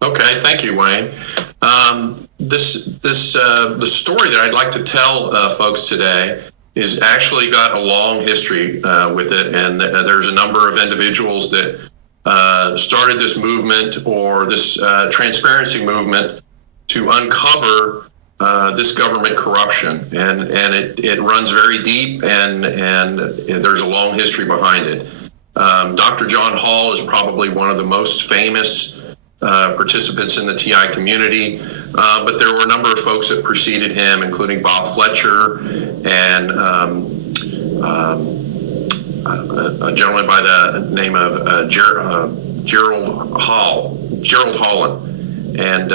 Okay, thank you, Wayne. The story that I'd like to tell folks today is actually got a long history with it, and there's a number of individuals that started this movement or this transparency movement to uncover this government corruption, and it runs very deep, and there's a long history behind it. Dr. John Hall is probably one of the most famous participants in the TI community, but there were a number of folks that preceded him, including Bob Fletcher and a gentleman by the name of Gerald Holland, and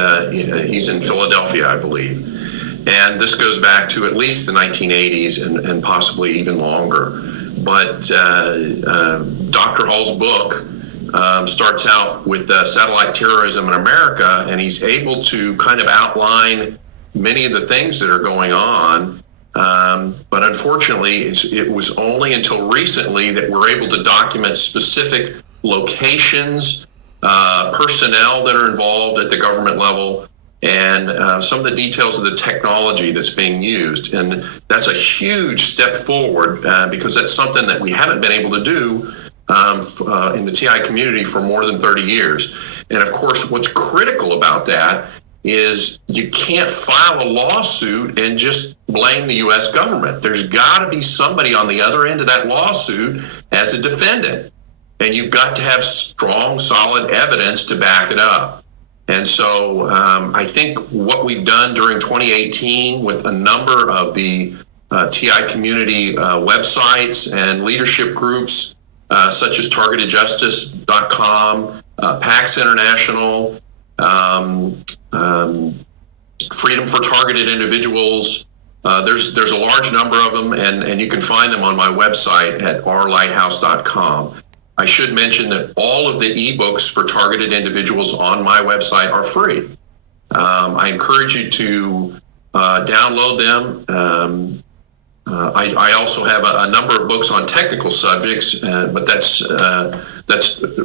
he's in Philadelphia, I believe. And this goes back to at least the 1980s and possibly even longer. But Dr. Hall's book starts out with satellite terrorism in America, and he's able to kind of outline many of the things that are going on. But unfortunately, it was only until recently that we're able to document specific locations, personnel that are involved at the government level, and some of the details of the technology that's being used. And that's a huge step forward because that's something that we haven't been able to do in the TI community for more than 30 years. And of course, what's critical about that is you can't file a lawsuit and just blame the U.S. government. There's got to be somebody on the other end of that lawsuit as a defendant. And you've got to have strong, solid evidence to back it up. And so I think what we've done during 2018 with a number of the TI community websites and leadership groups, such as targetedjustice.com, PAX International, Freedom for Targeted Individuals. There's a large number of them, and you can find them on my website at rlighthouse.com. I should mention that all of the ebooks for targeted individuals on my website are free. I encourage you to download them. I also have a number of books on technical subjects, but that's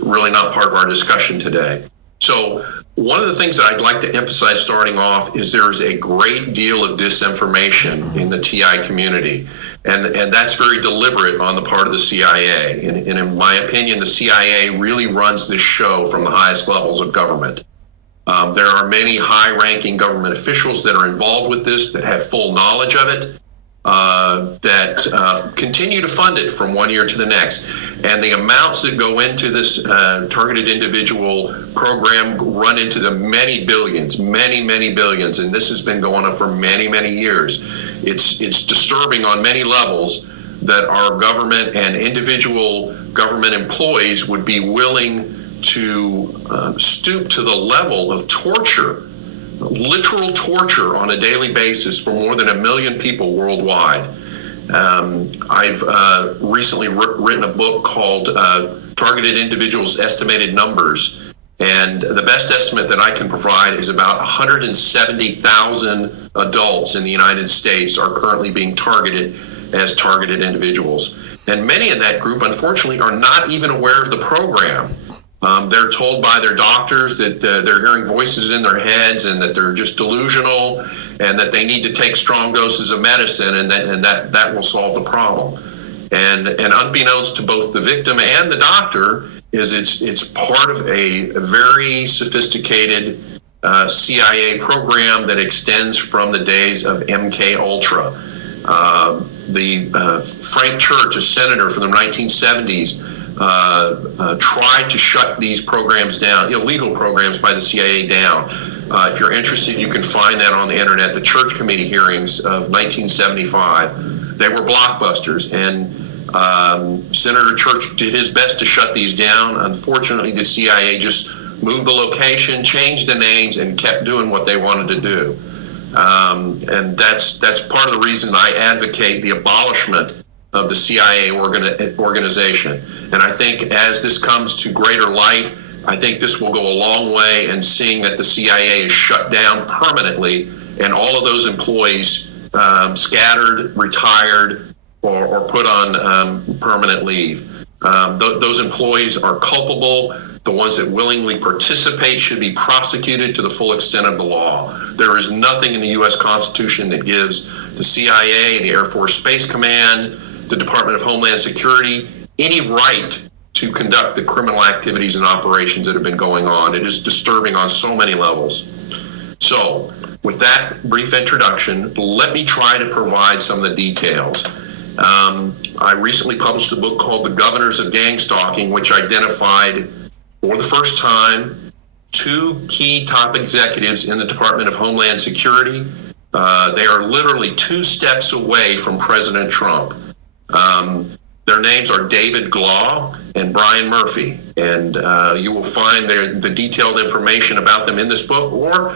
really not part of our discussion today. So one of the things that I'd like to emphasize starting off is there's a great deal of disinformation in the TI community, and that's very deliberate on the part of the CIA. And in my opinion, the CIA really runs this show from the highest levels of government. There are many high-ranking government officials that are involved with this, that have full knowledge of it, that continue to fund it from one year to the next. And the amounts that go into this targeted individual program run into the many billions, many billions. And this has been going on for many years. It's disturbing on many levels that our government and individual government employees would be willing to stoop to the level of torture, literal torture on a daily basis for more than 1 million people worldwide. I've recently written a book called Targeted Individuals Estimated Numbers, and the best estimate that I can provide is about 170,000 adults in the United States are currently being targeted as targeted individuals. And many in that group, unfortunately, are not even aware of the program. They're told by their doctors that they're hearing voices in their heads and that they're just delusional and that they need to take strong doses of medicine and that will solve the problem. And unbeknownst to both the victim and the doctor is it's part of a very sophisticated CIA program that extends from the days of MK Ultra. Frank Church, a senator from the 1970s, tried to shut these programs down, illegal programs by the CIA down. If you're interested, you can find that on the internet. The Church Committee hearings of 1975, they were blockbusters, and Senator Church did his best to shut these down. Unfortunately, the CIA just moved the location, changed the names, and kept doing what they wanted to do. And that's part of the reason I advocate the abolishment of the CIA organization. And I think as this comes to greater light, I think this will go a long way in seeing that the CIA is shut down permanently and all of those employees scattered, retired, or put on permanent leave. Those employees are culpable. The ones that willingly participate should be prosecuted to the full extent of the law. There is nothing in the U.S. Constitution that gives the CIA, the Air Force Space Command, the Department of Homeland Security any right to conduct the criminal activities and operations that have been going on. It is disturbing on so many levels. So, with that brief introduction, let me try to provide some of the details. I recently published a book called The Governors of GangStalking, which identified for the first time 2 key top executives in the Department of Homeland Security. They are literally 2 steps away from President Trump. Their names are David Glaw and Brian Murphy, and you will find the detailed information about them in this book, or